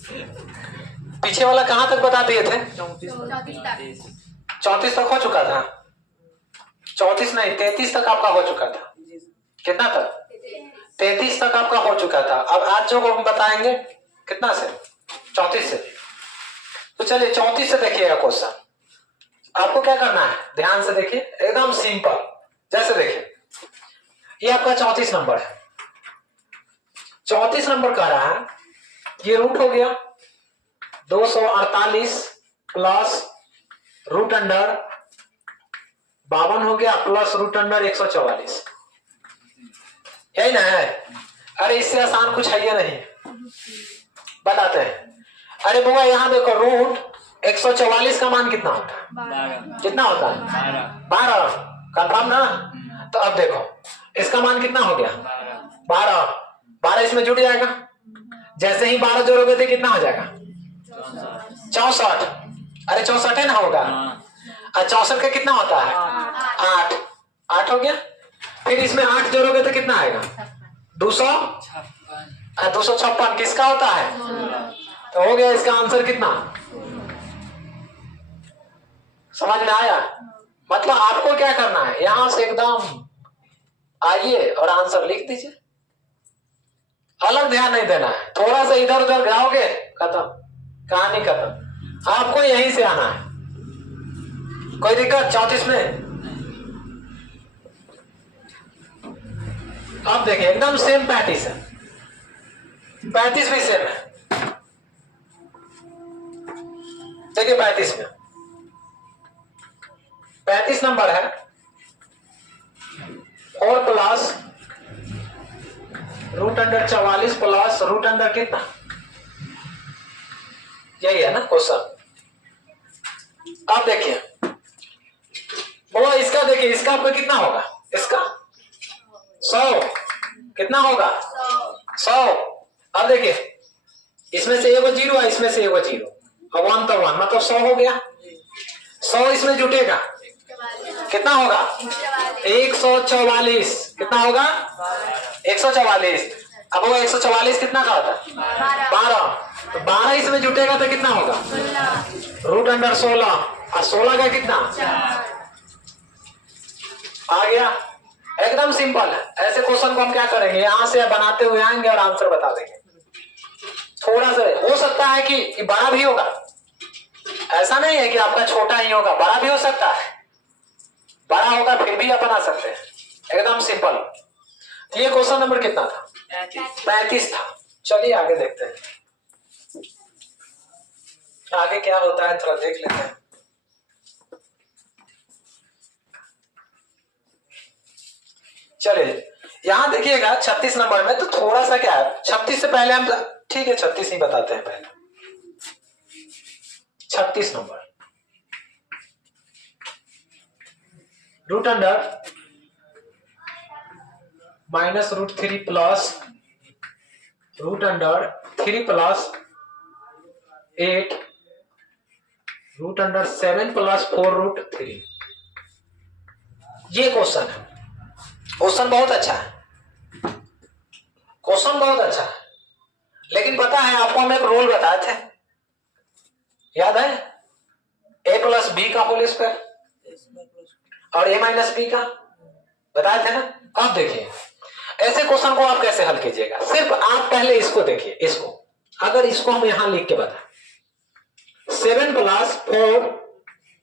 पीछे वाला कहां तक बता दिए थे? 34 तक हो चुका था। 34 नहीं 33 तक आपका हो चुका था। कितना तक? 33 तक आपका हो चुका था। अब आज जो हम बताएंगे कितना से? 34 से। तो चलिए 34 से देखिएगा क्वेश्चन। आपको क्या करना है ध्यान से देखिए, एकदम सिंपल। जैसे देखिए ये आपका 34 नंबर है। 34 नंबर कह रहा है ये रूट हो गया 248 प्लस रूट अंडर 52 हो गया प्लस रूट अंडर 144। यही ना है? अरे इससे आसान कुछ है या नहीं? बताते हैं। अरे बुआ यहां देखो रूट 144 का मान कितना होता है? 12। कितना होता है? 12। कंफर्म ना? तो अब देखो इसका मान कितना हो गया? 12 इसमें जुट जाएगा। जैसे ही 12 जोड़ोगे तो कितना हो जाएगा? 64। अरे 64 है ना होगा। और 64 का कितना होता है? 8 हो गया। फिर इसमें 8 जोड़ोगे तो कितना आएगा? 256 किसका होता है? तो हो गया इसका आंसर कितना? समझ में आया? मतलब आपको क्या करना है यहां से एकदम आइए और आंसर लिख दीजिए। अलग ध्यान नहीं देना है। थोड़ा सा इधर उधर जाओगे खत्म, कहानी खत्म। आपको यहीं से आना है। कोई दिक्कत 34 में? अब देखिए एकदम सेम 35 है। 35 भी सेम है। देखिए 35 में 35 नंबर है 4 plus root under 44 plus root under कितना? यही है ना क्वेश्चन। अब देखिए वो इसका देखिए इसका आपका कितना होगा? इसका 100 कितना होगा? 100। अब देखिए इसमें से एगो जीरो है इसमें से एगो जीरो, अब 1 तो 1 मतलब 100 हो गया। 100 इसमें जुटेगा कितना होगा? 144। कितना होगा? 144। अब वो 144 कितना का होता है? 12। तो 12 इसमें जुटेगा तो कितना होगा? रूट अंडर 16 और 16 का कितना आ गया? एकदम सिंपल है। ऐसे क्वेश्चन को हम क्या करेंगे यहां से बनाते हुए आएंगे और आंसर बता देंगे। थोड़ा सा हो सकता है कि बड़ा भी होगा, ऐसा नहीं है कि आपका छोटा ही होगा, बड़ा भी हो सकता है। बड़ा होगा फिर भी आप बना सकते हैं। एकदम सिंपल। तो ये क्वेश्चन नंबर कितना था? 35 था। चलिए आगे देखते हैं आगे क्या होता है, थोड़ा देख लेते हैं। चलिए यहां देखिएगा 36 नंबर में तो थोड़ा सा क्या है 36 से पहले हम ठीक है 36 ही बताते हैं पहले। 36 number root under minus root 3 plus root under 3 plus 8 root under 7 plus 4 root 3। ये क्वेश्चन है। क्वेश्चन बहुत अच्छा है। क्वेश्चन बहुत अच्छा है, लेकिन पता है आपको हम एक रूल बताए थे, याद है? a प्लस बी का होल स्क्वायर और a माइनस बी का बताए थे ना। अब देखिए ऐसे क्वेश्चन को आप कैसे हल कीजिएगा। सिर्फ आप पहले इसको देखिए। इसको अगर इसको हम यहां लिख के बताएं 7 प्लस 4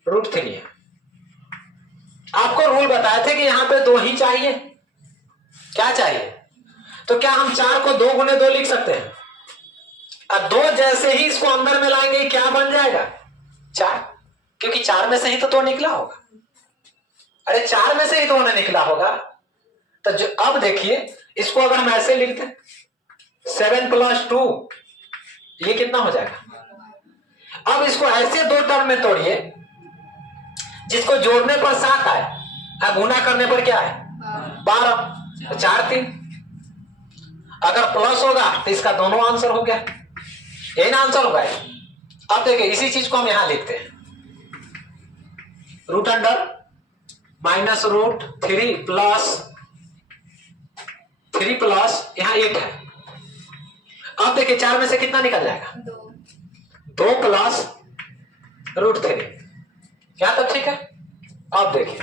रूट 3 है। आपको रूल बताए थे कि यहां पे 2 ही चाहिए। क्या चाहिए? तो क्या हम 4 को 2 गुने 2 लिख सकते हैं? अब 2 जैसे ही इसको अंदर में लाएंगे क्या बन जाएगा? 4, क्योंकि 4 में से ही तो 2 निकला होगा। अरे 4 में से ही 2 ने निकला होगा। तो जो अब देखिए इसको अगर हम ऐसे लिख दें 7 प्लस 2 ये कितना हो जाएगा? अब इसको ऐसे 2 टर्म में तोड़िए जिसको जोड़ने पर 7 आए और गुना करने पर क्या है? 12। 4 3। अगर प्लस होगा तो इसका दोनों आंसर हो गया। यही ना आंसर होगा। अब देखिए इसी चीज को हम यहां लिखते हैं root under minus root 3 plus यहां 8 है। अब देखिए 4 में से कितना निकल जाएगा? 2 प्लस √3, यहां तक ठीक है। अब देखिए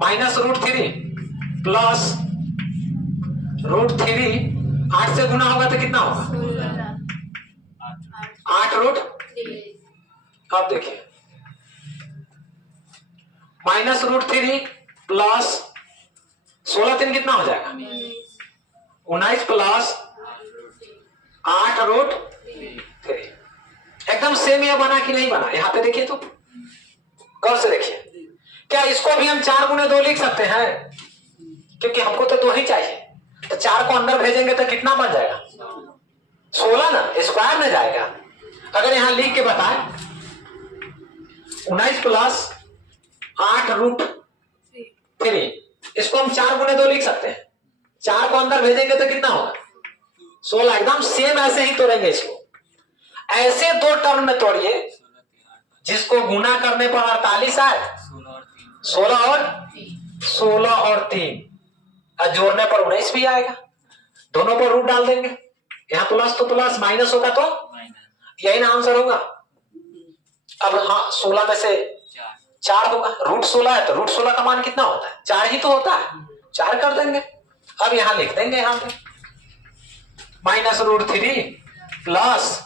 -√3 प्लस √3 8 से गुना होगा तो कितना होगा 8√3। अब देखिए -√3 प्लस 16 3 कितना हो जाएगा 19 प्लस 8√3। एकदम सेम यह बना कि नहीं बना, यहां पे देखिए तो गौर से देखिए। क्या इसको भी हम 4 गुने 2 लिख सकते हैं? क्योंकि हमको तो 2 ही चाहिए, तो 4 को अंदर भेजेंगे तो कितना बन जाएगा 16 ना, स्क्वायर में जाएगा। अगर यहां लिख के बताएं 19 प्लस 8√3, इसको हम 4 गुने 2 लिख सकते हैं। 4 को अंदर भेजेंगे तो कितना होगा 16। एकदम सेम ऐसे ही तोड़ेंगे इसको। ऐसे 2 टर्म में तोड़िए जिसको गुना करने पर 48 आए, 16 और 3 और जोड़ने पर 19 भी आएगा। दोनों पर रूट डाल देंगे, यहाँ प्लस तो प्लस, माइनस होगा तो यही ना आंसर होगा। अब हाँ 16 में से 4 होगा, √16 है तो √16 का मान कितना होता है 4 ही तो होता है, 4 कर देंगे। अब यहां लिख देंगे यहां पे -√3 प्लस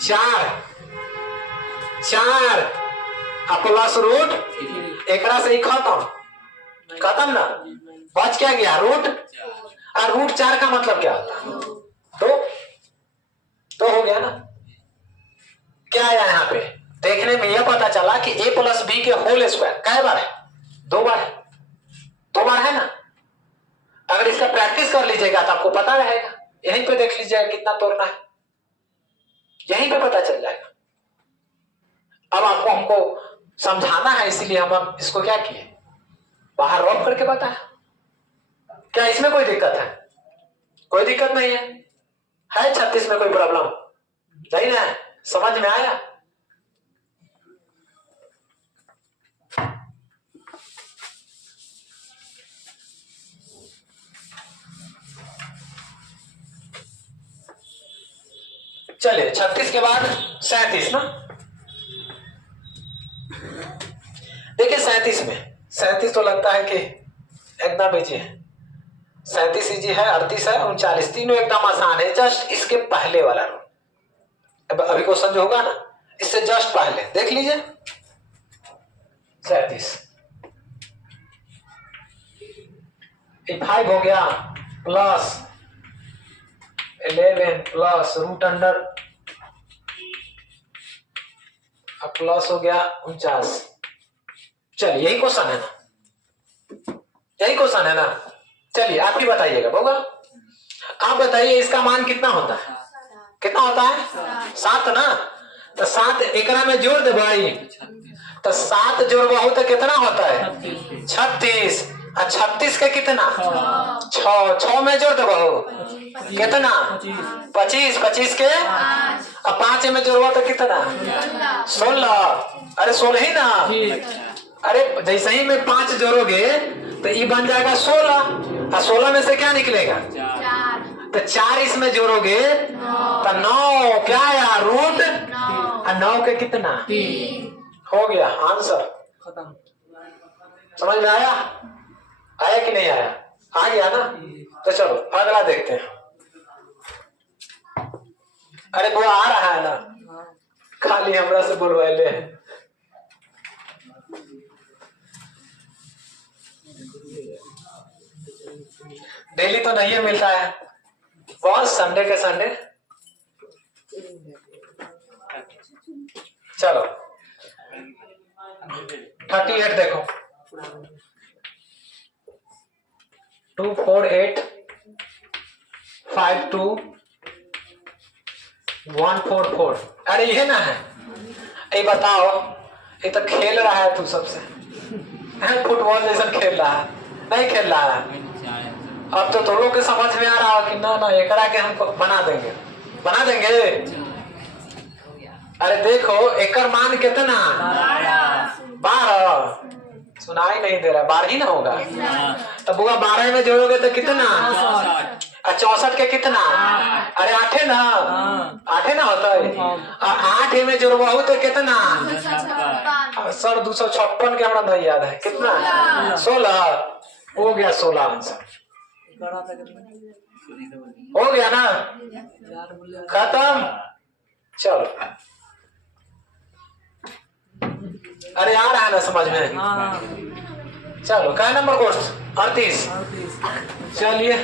4 प्लस रूट, एकरा से ही खत्म ना, बच क्या गया रूट, और √4 का मतलब क्या होता है 2 हो गया ना। क्या आया यहाँ पे देखने में यह पता चला कि a प्लस बी के होल स्क्वायर कै बार है 2 बार है, 2 बार है ना। अगर इसका प्रैक्टिस कर लीजिएगा तो आपको पता रहेगा, यहीं पे देख लीजिएगा कितना तोड़ना है, यहीं पे पता चल जाएगा। अब आपको हमको समझाना है, इसीलिए हम इसको क्या किए बाहर रॉप करके बताया। क्या इसमें कोई दिक्कत है? कोई दिक्कत नहीं है। 36 में कोई प्रॉब्लम नहीं ना, समझ में आया? चलिए 36 के बाद 37 ना। देखिए 37 तो लगता है कि एकदम इजी है, 37 इजी है, 38 है, 39, तीनों एकदम आसान है। जस्ट इसके पहले वाला रूल, अब अभी क्वेश्चन जो होगा ना इससे जस्ट पहले देख लीजिए। 37 5 हो गया प्लस 11 प्लस √अंडर प्लस हो गया 49। चलिए यही क्वेश्चन है ना, यही क्वेश्चन है ना। चलिए आप ही बताइएगा होगा, आप बताइए इसका मान कितना होता है, कितना होता है 7 ना। तो 7 एकरा में जोड़ दे भाई, तो 7 जोड़बहू तो कितना होता है 36, और 36 के कितना 6 में जोड़ देबहू कितना 25, 25 के और 5 में जोड़बा तो कितना 16। अरे 16 ही ना, अरे जैसे ही में 5 जोड़ोगे तो ये बन जाएगा 16, और 16 में से क्या निकलेगा 4, तो 4 इसमें जोड़ोगे तो 9, क्या आया रूट, और 9 के कितना हो गया आंसर खत्म। समझ में आया? आया कि नहीं आया? आ गया ना। तो चलो अगला देखते हैं। अरे वो आ रहा है ना, खाली हमरा से बोलवाइले। डेली तो नहीं मिलता है, बहुत संडे के संडे। चलो 38 देखो, 2 4 8 5 2 1 4 4। अरे ये ना है, ये बताओ, ये तो खेल रहा है तू सबसे, फुटबॉल जैसा खेल रहा है, नहीं खेल रहा है। अब तो लोग के समझ में आ रहा हो कि ना एकरा के हम बना देंगे, बना देंगे। अरे देखो एकर मान कितना 12, सुनाई नहीं दे रहा, 12 ही ना होगा। तो बुआ 12 में जोड़ोगे तो कितना, 64 के कितना? अरे 8 ना, 8 ना होता है। 8 में जोड़बाहू तो कितना? सर 256 के हमरा नहीं याद है, कितना? 16 हो गया, 16 आंसर हो गया ना, खत्म। चलो, अरे आ रहा है ना समझ में? चलो, क्या नंबर कोर्स? 38। चलिए,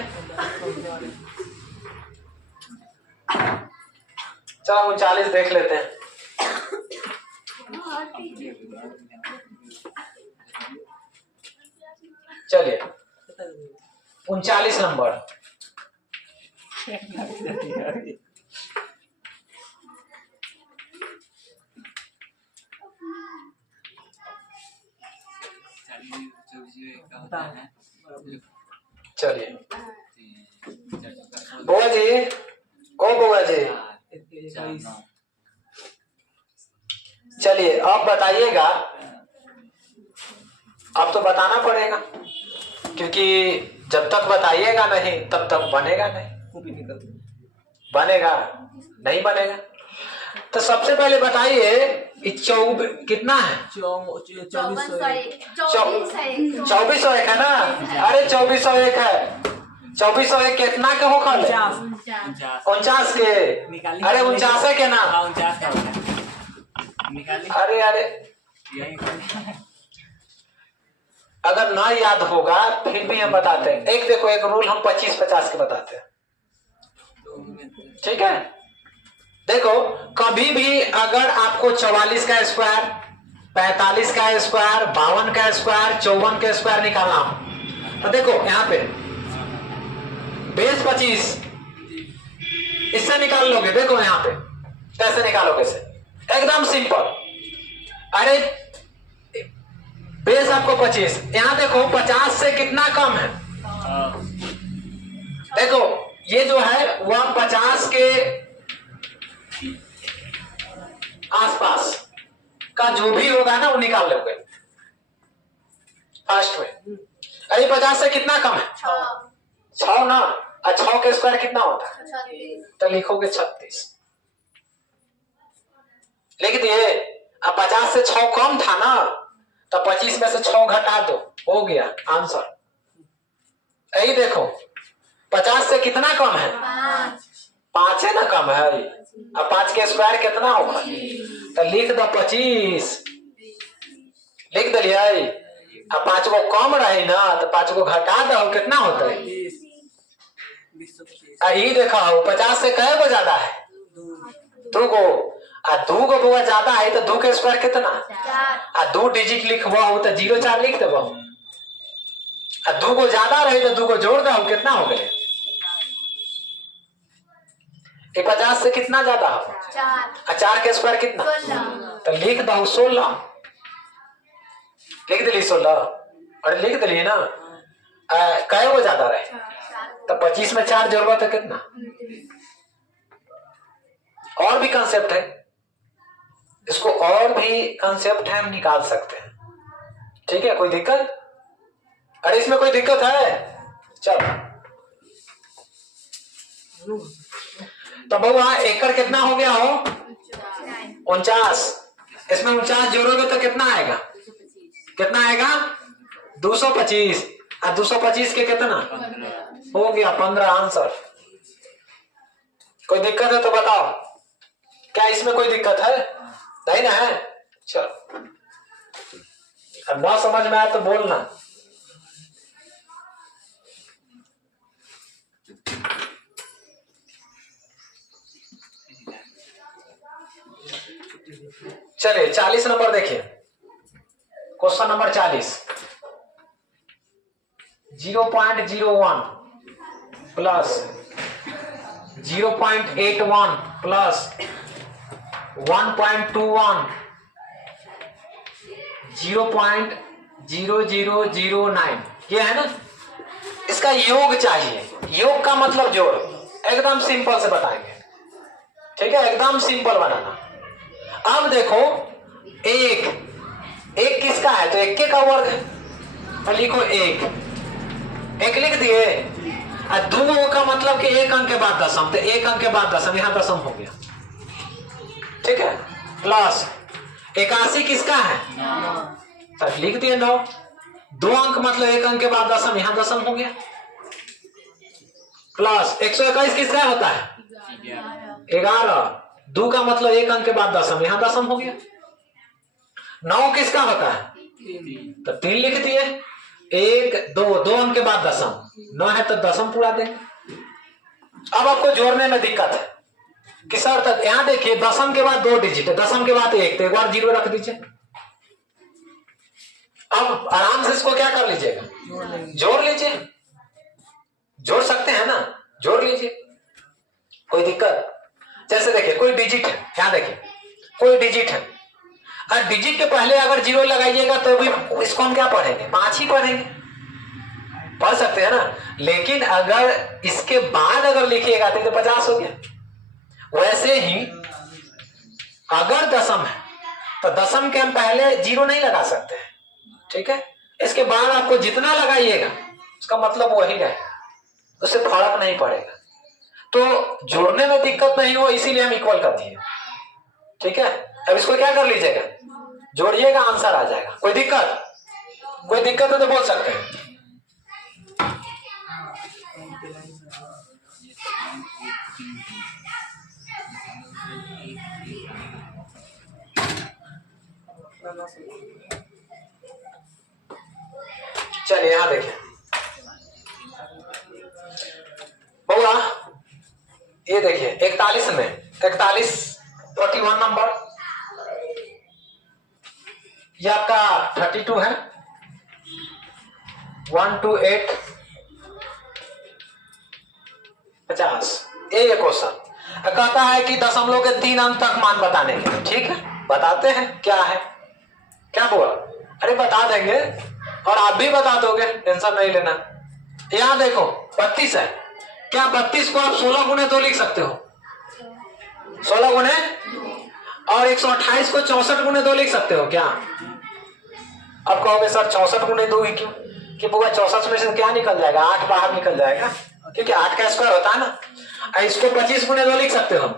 चलो 39 देख लेते हैं। चलिए 39 नंबर। चलिए बुआ जी, ओ बुआ जी, चलिए अब बताइएगा। अब तो बताना पड़ेगा, क्योंकि जब तक बताइएगा नहीं तब तक बनेगा नहीं। बनेगा नहीं बनेगा। तो सबसे पहले बताइए कितना है? 2401 है ना? अरे 2401 है। 2401 कितना के हो खल? 49 के। अरे 49 के ना। अरे अरे अगर ना याद होगा फिर भी हम बताते हैं। एक देखो, एक रूल हम 25-50 के बताते हैं, ठीक है? देखो, कभी भी अगर आपको 44 का स्क्वायर, 45 का स्क्वायर, 52 का स्क्वायर, 54 का स्क्वायर निकालना हो, तो देखो यहाँ पे बेस 25 इससे निकाल लोगे। देखो यहाँ पे कैसे निकालोगे से, एकदम सिंपल। अरे बेस आपको 25, यहाँ देखो 50 से कितना कम है? देखो ये जो है वह 50 के आसपास का जो भी होगा ना वो निकाल लोगे फर्स्ट में। अरे 50 से कितना कम है? 6 ना। 6 के स्क्वायर कितना होता है? तो लिखोगे 36। लिख दिए। अब 50 से 6 कम था ना, तो 25 में से 6 घटा दो, हो गया आंसर। यही देखो 50 से कितना कम है? 5 है ना कम है। अब 5 के स्क्वायर कितना होगा? तो लिख दो 25, लिख दिलिए। अब 5 को कम रही ना तो 5 को घटा दो, कितना होता है? यही देखा हो 50 से कई को ज्यादा है? 2 को। 2 को बुआ ज्यादा है तो 2 के स्क्वायर कितना? 2 डिजिट लिखवा हो तो 0 4 लिख दो। 2 को ज्यादा रहे तो 2 को जोड़ दो, कितना हो गए? 50 से कितना ज्यादा हो? 4 के स्क्वायर कितना? तो लिख दो 16। लिख दिली 16। और लिख दिली ना, कई वो ज्यादा रहे तो 25 में 4 जोड़वा तो कितना? और भी कंसेप्ट है, इसको और भी कंसेप्ट है, हम निकाल सकते हैं, ठीक है? कोई दिक्कत? अरे इसमें कोई दिक्कत है? चलो तो बहुआ एकड़ कितना हो गया हो? 49। इसमें 49 जोड़ोगे तो कितना आएगा? कितना आएगा? 225। और 225 के कितना हो गया? 15 आंसर। कोई दिक्कत है तो बताओ, क्या इसमें कोई दिक्कत है? नहीं ना है? चलो, अब ना समझ में आया तो बोलना। चलिए 40 नंबर देखिए, क्वेश्चन नंबर 40। 0.01 प्लस 0.81 प्लस 1.21 0.0009 ये है ना? इसका योग चाहिए। योग का मतलब जोड़। एकदम सिंपल से बताएंगे, ठीक है? एकदम सिंपल बनाना। अब देखो एक किसका है? तो 1 का वर्ग है, तो लिखो 1 लिख दिए। और दो का मतलब कि एक अंक के बाद दशम, तो एक अंक के बाद दशम, यहां दशम हो गया, ठीक है। प्लस 81 किसका है, तब लिख दिए 9, 2 अंक मतलब एक अंक के बाद दशम, यहां दशम हो गया। प्लस 121 किसका होता है, 11, 2 का मतलब एक अंक के बाद दशम, यहां दशम हो गया। 9 किसका होता है, तो 3 लिख दिए, 1 2 अंक के बाद दशम, 9 है तो दशम पूरा देंगे। अब आपको जोड़ने में दिक्कत है कि सर तक यहां देखिए दशम के बाद 2 डिजिट है, दशम के बाद 1, तो एक बार 0 रख दीजिए। अब आराम से इसको क्या कर लीजिएगा, जोड़ लीजिए, जोड़ सकते हैं ना, जोड़ लीजिए, कोई दिक्कत। जैसे देखिए कोई डिजिट है, यहां देखिए कोई डिजिट है, और डिजिट के पहले अगर 0 लगाइएगा तो भी इसको हम क्या पढ़ेंगे, 5 ही पढ़ेंगे, पढ़ सकते हैं ना। लेकिन अगर इसके बाद अगर लिखिएगा तो 50 हो गया। वैसे ही अगर दशम है तो दशम के हम पहले 0 नहीं लगा सकते हैं, ठीक है। इसके बाद आपको जितना लगाइएगा उसका मतलब वही रहेगा, उससे फर्क नहीं पड़ेगा। तो जोड़ने में दिक्कत नहीं हो इसीलिए हम इक्वल कर दिए, ठीक है। अब इसको क्या कर लीजिएगा, जोड़िएगा, आंसर आ जाएगा। कोई दिक्कत, कोई दिक्कत है तो बोल सकते हैं। चलिए यहां देखिए बउआ, ये देखिए 41 में 41 41 नंबर, ये आपका 32 है, 1 2 8 50। ये क्वेश्चन कहता है कि दशमलव के 3 अंक तक मान बताने के लिए, ठीक है, बताते हैं क्या है, क्या हुआ, अरे बता देंगे और आप भी बता दोगे, टेंशन नहीं लेना। यहां देखो 32 है, क्या 32 को आप 16 गुणे 2 लिख सकते हो, 16 गुणे, और 128 को 64 गुणे 2 लिख सकते हो क्या। अब कहोगे सर 64 गुणे 2 ही क्यों, कि पूरा 64 में से क्या निकल जाएगा, 8 बाहर निकल जाएगा, क्योंकि 8 का स्क्वायर होता है ना। इसको 25 गुणे 2 लिख सकते हो।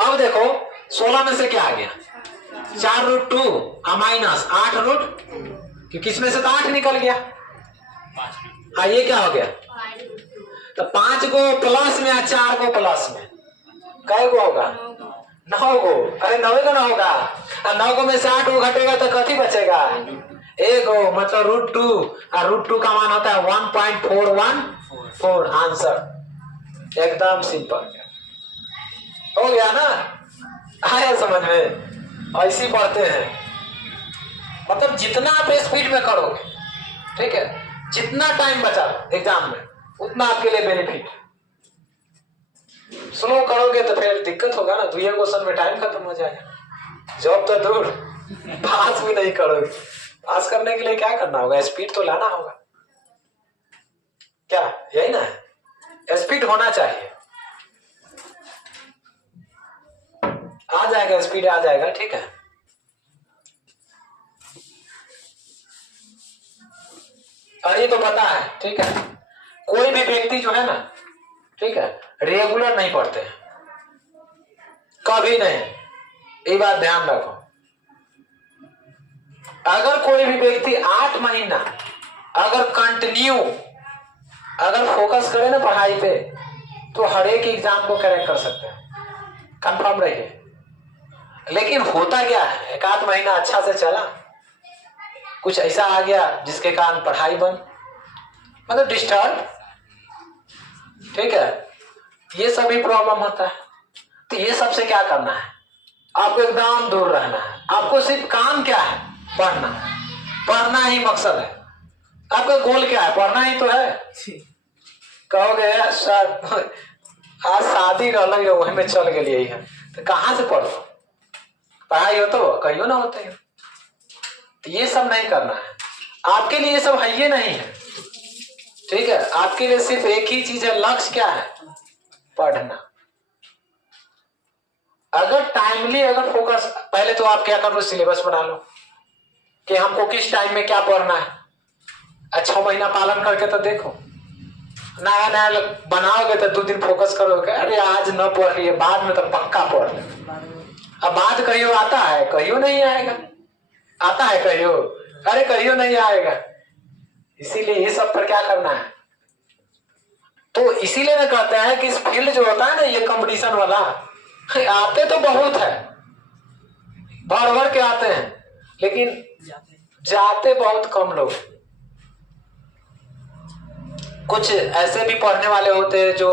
अब देखो 16 में से क्या आ गया, 4√2 माइनस 8 किसमें से तो 8 निकल गया, ये क्या हो गया, तो 5 को प्लस में 4 को प्लस में, कै गो होगा, 9 गो, अरे 9 को ना होगा, 9 को में से 8 को घटेगा तो कथी बचेगा, 1 गो, मतलब √2, और √2 का मान होता है 1.414, आंसर एकदम सिंपल हो गया ना, आया समझ में। ऐसे पढ़ते हैं, मतलब जितना आप स्पीड में करोगे, ठीक है, जितना टाइम बचा एग्जाम में उतना आपके लिए बेनिफिट। स्लो करोगे तो फिर दिक्कत होगा ना, 2 क्वेश्चन में टाइम खत्म हो जाएगा, जॉब तो दूर, पास भी नहीं करोगे। पास करने के लिए क्या करना होगा, स्पीड तो लाना होगा, क्या यही ना है, स्पीड होना चाहिए, आ जाएगा, स्पीड आ जाएगा, ठीक है। और ये तो पता है, ठीक है, कोई भी व्यक्ति जो है ना, ठीक है, रेगुलर नहीं पढ़ते हैं, कभी नहीं, ये बात ध्यान रखो। अगर कोई भी व्यक्ति 8 महीना अगर कंटिन्यू अगर फोकस करे ना पढ़ाई पे, तो हर एक एग्जाम को क्रैक कर सकते हैं, कंफर्म रहिए। लेकिन होता क्या है, 1 महीना अच्छा से चला, कुछ ऐसा आ गया जिसके कारण पढ़ाई बंद, मतलब डिस्टर्ब, ठीक है, ये सभी प्रॉब्लम होता है। तो ये सबसे क्या करना है, आपको एकदम दूर रहना है। आपको सिर्फ काम क्या है, पढ़ना, पढ़ना ही मकसद है। आपका गोल क्या है, पढ़ना ही तो है। कहोगे सर आज शादी अलग है, वही में चल गई है, तो कहां से पढ़ो, पढ़ाई हो तो कहियो ना होते हैं। तो ये सब नहीं करना है, आपके लिए ये सब है ये नहीं है, ठीक है। आपके लिए सिर्फ एक ही चीज है, लक्ष्य क्या है, पढ़ना। अगर टाइमली अगर फोकस, पहले तो आप क्या करो, सिलेबस बना लो कि हमको किस टाइम में क्या पढ़ना है, 6 महीना पालन करके तो देखो, नया नया बनाओगे तो 2 दिन फोकस करोगे, अरे आज न पढ़ रही है, बाद में तो पक्का पढ़ ले। अब बात कहियो आता है, कहियो नहीं आएगा, आता है कहियो, अरे कहियो नहीं आएगा। इसीलिए ये सब पर क्या करना है, तो इसीलिए मैं कहते हैं कि इस फील्ड जो होता है ना, ये कंपटीशन वाला, आते तो बहुत है, भर भर के आते हैं, लेकिन जाते बहुत कम लोग। कुछ ऐसे भी पढ़ने वाले होते हैं जो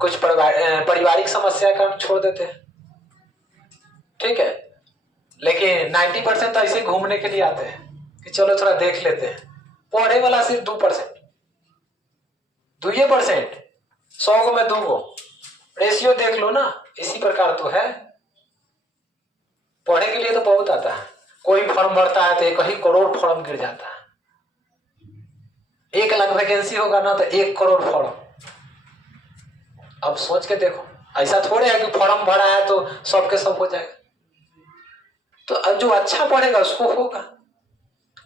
कुछ पारिवारिक समस्या का छोड़ देते हैं, ठीक है, लेकिन 90% तो ऐसे घूमने के लिए आते हैं कि चलो थोड़ा देख लेते हैं। पढ़े वाला सिर्फ 2%, 2% 100 में 2 रेशियो देख लो ना, इसी प्रकार तो है। पढ़ने के लिए तो बहुत आता है, कोई फॉर्म भरता है तो 1 ही करोड़ फॉर्म गिर जाता है। 1 लाख वैकेंसी होगा ना तो 1 करोड़ फॉर्म। अब सोच के देखो, ऐसा थोड़े है कि फॉर्म भरा है तो सबके सब हो जाएगा। तो अब जो अच्छा पढ़ेगा उसको होगा।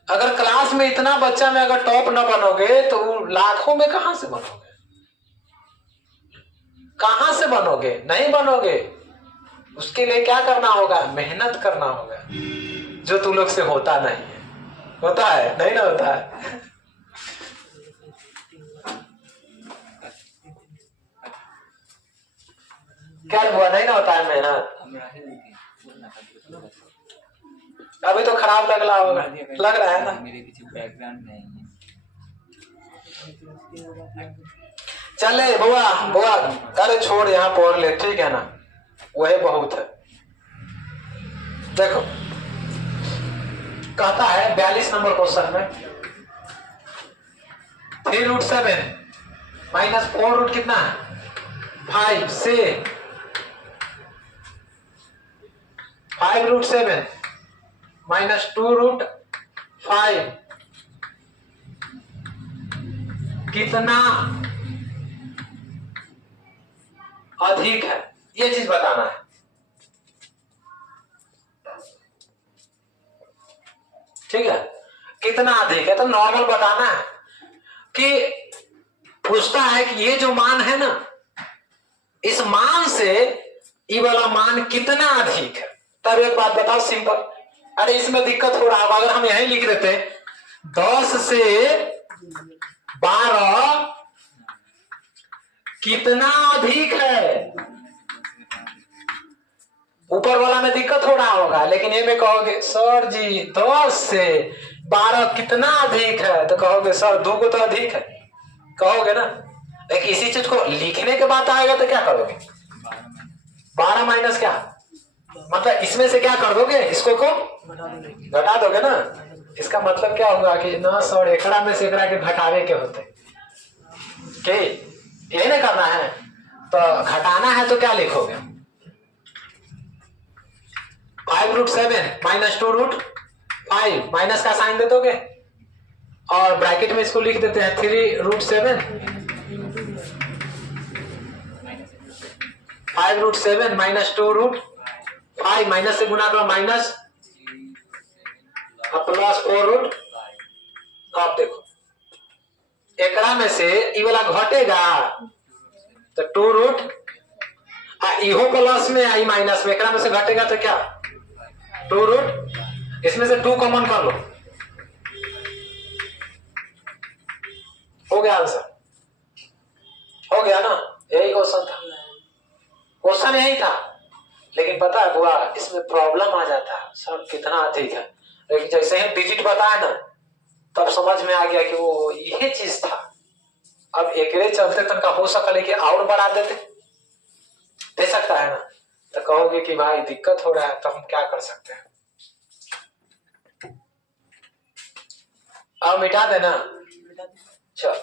अगर क्लास में इतना बच्चा में अगर टॉप न बनोगे तो लाखों में कहां से बनोगे, कहां से बनोगे, नहीं बनोगे। उसके लिए क्या करना होगा, मेहनत करना होगा, जो तुम लोग से होता नहीं है। होता है नहीं ना, होता है। क्या हुआ, नहीं ना होता है मेहनत। अभी तो खराब लग रहा होगा, लग रहा है ना, मेरे पीछे बैकग्राउंड नहीं है। चले बुआ बुआ, अरे छोड़, यहाँ पढ़ ले, ठीक है ना, वही बहुत है। देखो कहता है 42 नंबर क्वेश्चन में 3√7 माइनस 4 कितना है 5 से 5√7 माइनस 2√5 कितना अधिक है, ये चीज बताना है। ठीक है, कितना अधिक है तो नॉर्मल बताना है कि पूछता है कि ये जो मान है ना, इस मान से ये वाला मान कितना अधिक है। तब एक बात बताओ सिंपल, अरे इसमें दिक्कत हो रहा है, अगर हम यही लिख देते 10 से 12 कितना अधिक है, ऊपर वाला में दिक्कत हो रहा होगा, लेकिन ये में कहोगे सर जी 10 से 12 कितना अधिक है, तो कहोगे सर 2 को तो अधिक है, कहोगे ना। लेकिन इसी चीज को लिखने के बाद आएगा तो क्या करोगे, 12 माइनस क्या, मतलब इसमें से क्या कर दोगे, इसको को घटा दोगे ना। इसका मतलब क्या होगा कि ना सर एकड़ा में से एकड़ा के घटावे के होते, यही नहीं करना है, तो घटाना है तो क्या लिखोगे 5√7 माइनस 2√5 माइनस का साइन दे दोगे और ब्रैकेट में इसको लिख देते हैं 3√7 5√7 माइनस 2√5 माइनस से गुना करो माइनस प्लस 4√5। आप देखो एकड़ा में से ये वाला घटेगा तो 2 इहो प्लस में आई माइनस में, एकड़ा में से घटेगा तो क्या 2 इसमें से 2 कॉमन कर लो, हो गया आंसर, हो गया ना। यही क्वेश्चन था, क्वेश्चन यही था, लेकिन पता है बुआ इसमें प्रॉब्लम आ जाता है सर कितना अधिक है, लेकिन जैसे ही डिजिट बताया ना तब समझ में आ गया कि वो यही चीज था। अब एकरे चलते तनका हो सका कि और बढ़ा देते, दे सकता है ना, तो कहोगे कि भाई दिक्कत हो रहा है, तो हम क्या कर सकते हैं, अब मिटा देना। चल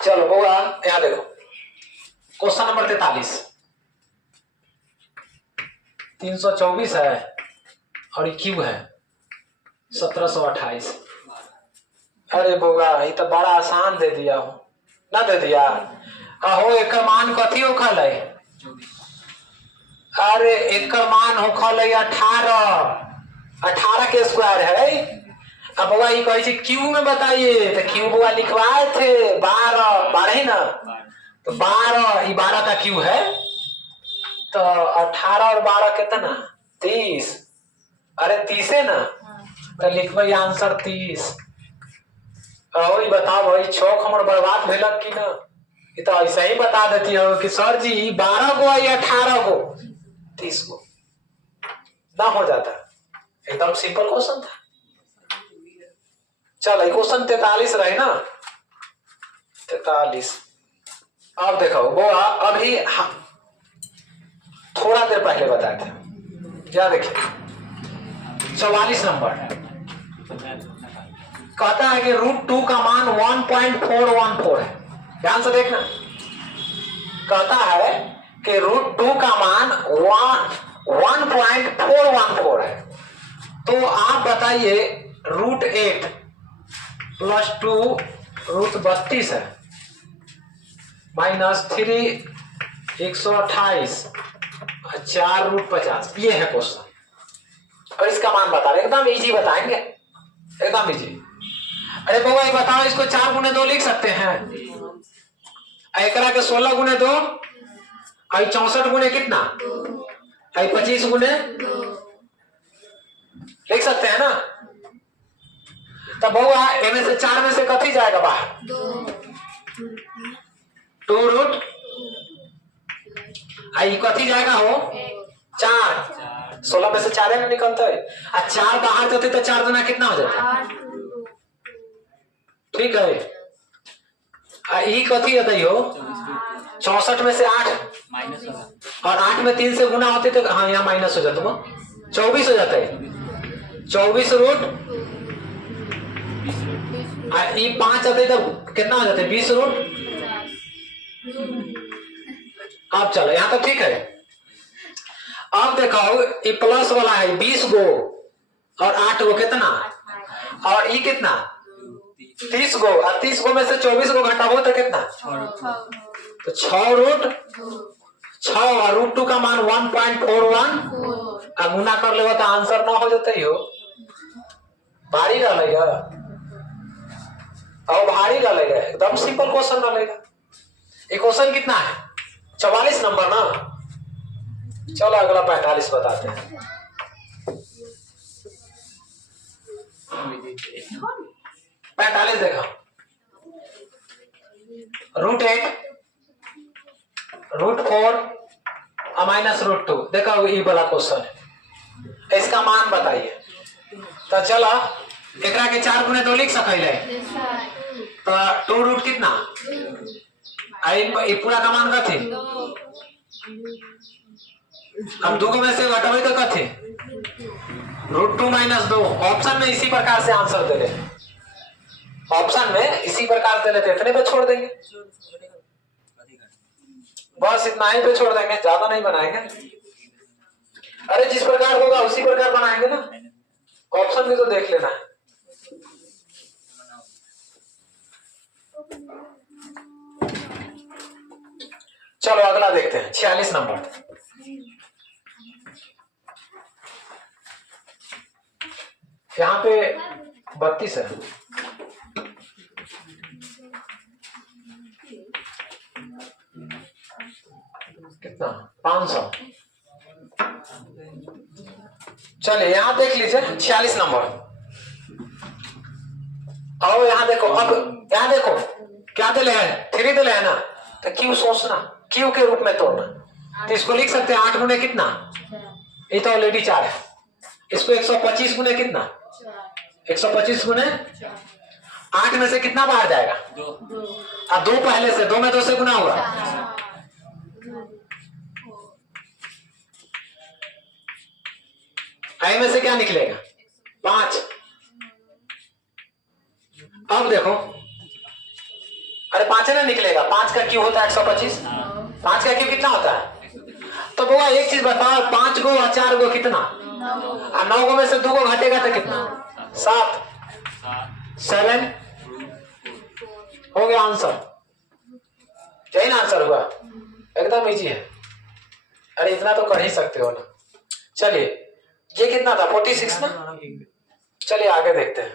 चलो होगा, यहां देखो क्वेश्चन नंबर 43 324 है और क्यू है 1728। अरे बउआ ये तो बड़ा आसान दे दिया हो ना दे दिया। अहो एक मान कथी होखल है? अरे एक मान होखल है 18 के स्क्वायर है। अब बउआ ये कहे क्यू में बताइए तो क्यू बउआ लिखवाए थे 12 ही ना, तो 12 का क्यू है तो 18 और 12 कितना 30। अरे 30 है ना, तो लिखवाई आंसर 30। और बताओ भाई चौक हमारे बर्बाद भेलक कि ना? ये तो ऐसा ही बता देती हो कि सर जी 12 गो या 18 गो 30 गो ना हो जाता। एकदम सिंपल क्वेश्चन था। चलो क्वेश्चन 43 रहे ना, 43। अब देखो वो अभी थोड़ा देर पहले बताए थे, क्या देखिए 44 नंबर कहता है कि √2 का मान 1.414 है। ध्यान से देखना, कहता है कि √2 का मान 1.414 है। तो आप बताइए √8 + 2 √32 है -3 128 4 √50। ये है क्वेश्चन और इसका मान बता रहे, एकदम इजी बताएंगे, एकदम इजी। अरे बउआ ये बताओ इसको 4 गुने 2 लिख सकते हैं? एकरा के 16 गुने 2 आई 64 गुने कितना आई 25 गुने लिख सकते हैं ना? तब बउआ इनमें से 4 में से कथी जाएगा बाहर? 2 आई कथी जाएगा हो 4। 16 में से 4 में निकलता है और 4 बाहर जाते तो 4 गुना कितना हो जाता? ठीक है। ई कथी होता हो 64 में से 8 और 8 में 3 से गुना होते तो हाँ यहाँ माइनस हो जाता, 24 हो जाता है। 24 रूट ई 5 आते तो कितना हो जाता है 20 रूट। अब चलो यहाँ तो ठीक है। अब देखो ये प्लस वाला है 20 गो और 8 गो कितना, और ये कितना 30 गो, और 30 गो में से 24 गो घटाओ तो कितना, तो 6 रूट 6 और √2 का मान 1.41 गुना कर ले तो आंसर ना हो जाता ही हो। भारी डालेगा और भारी डालेगा, एकदम सिंपल क्वेश्चन डालेगा। ये क्वेश्चन कितना है 44 नंबर ना। चलो अगला 45 बताते हैं। 45 देखो √8 √4 -√2 देखो ये वाला क्वेश्चन है, इसका मान बताइए। तो चलो एकरा के 4 गुने 2 लिख सकेले तो 2 रूट कितना आई पूरा का मान कथी, हम 2 में से घटावे तो कथी √2 - 2। ऑप्शन में इसी प्रकार से आंसर दे लेते, ऑप्शन में इसी प्रकार दे लेते, इतने पे छोड़ देंगे, बस इतना ही पे छोड़ देंगे, ज्यादा नहीं बनाएंगे। अरे जिस प्रकार होगा उसी प्रकार बनाएंगे ना, ऑप्शन भी तो देख लेना है। चलो अगला देखते हैं 46 नंबर। यहाँ पे 32 है, कितना 500। चलिए यहाँ देख लीजिए 46 नंबर। और यहाँ देखो, अब यहाँ देखो क्या दिले है 3 दिले है ना, तो क्यू सोचना, क्यू के रूप में तोड़ना। तो इसको लिख सकते हैं 8 गुने कितना, ये तो ऑलरेडी 4 है। इसको 125 गुने कितना 125 गुने 8 में से कितना बाहर जाएगा 2, अब 2 पहले से 2 में 2 से गुना होगा, आई में से क्या निकलेगा 5। अब देखो अरे 5 ना निकलेगा, 5 का क्यू होता है 125, 5 का क्यू कितना होता है। तो बुआ एक चीज बताओ 5 गो और 4 गो कितना, और 9 गो में से 2 गो घटेगा तो कितना 7 7 हो गया आंसर, यही ना आंसर हुआ, एकदम इजी है। अरे इतना तो कर ही सकते हो ना। चलिए ये कितना था 46 ना, चलिए आगे देखते हैं।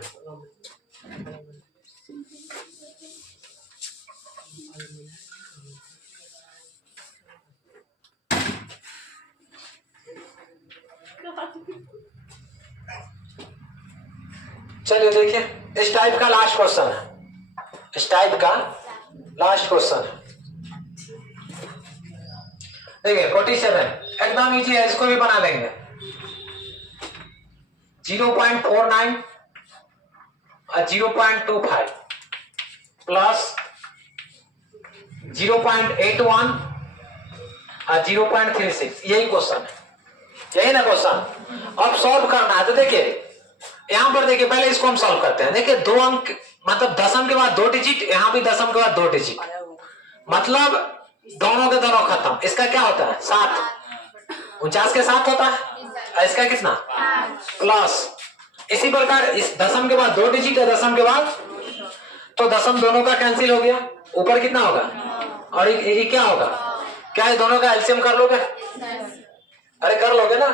चलिए देखिए इस टाइप का लास्ट क्वेश्चन है, इस टाइप का लास्ट क्वेश्चन है। देखिए 47 एकदम इजी है, इसको भी बना लेंगे। 0.49 और 0.25 प्लस 0.81 और 0.36, यही क्वेश्चन है, यही ना क्वेश्चन। अब सॉल्व करना है तो देखिए यहां पर देखिए, पहले इसको हम सॉल्व करते हैं। देखिए 2 अंक मतलब दशम के बाद 2 डिजिट, यहां भी दशम के बाद 2 डिजिट, मतलब दोनों के दोनों खत्म। इसका क्या होता है 7, 49 के 7 होता है, और इसका कितना प्लस। इसी प्रकार इस दशम के बाद 2 डिजिट है, दशम के बाद, तो दशम दोनों का कैंसिल हो गया, ऊपर कितना होगा, और ये क्या होगा, क्या ये दोनों का एलसीएम कर लोगे? अरे कर लोगे ना,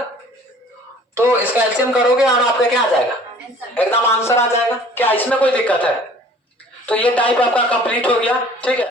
तो इसका एलसीएम करोगे और आपका क्या आ जाएगा, एकदम आंसर आ जाएगा। क्या इसमें कोई दिक्कत है? तो ये टाइप आपका कंप्लीट हो गया, ठीक है।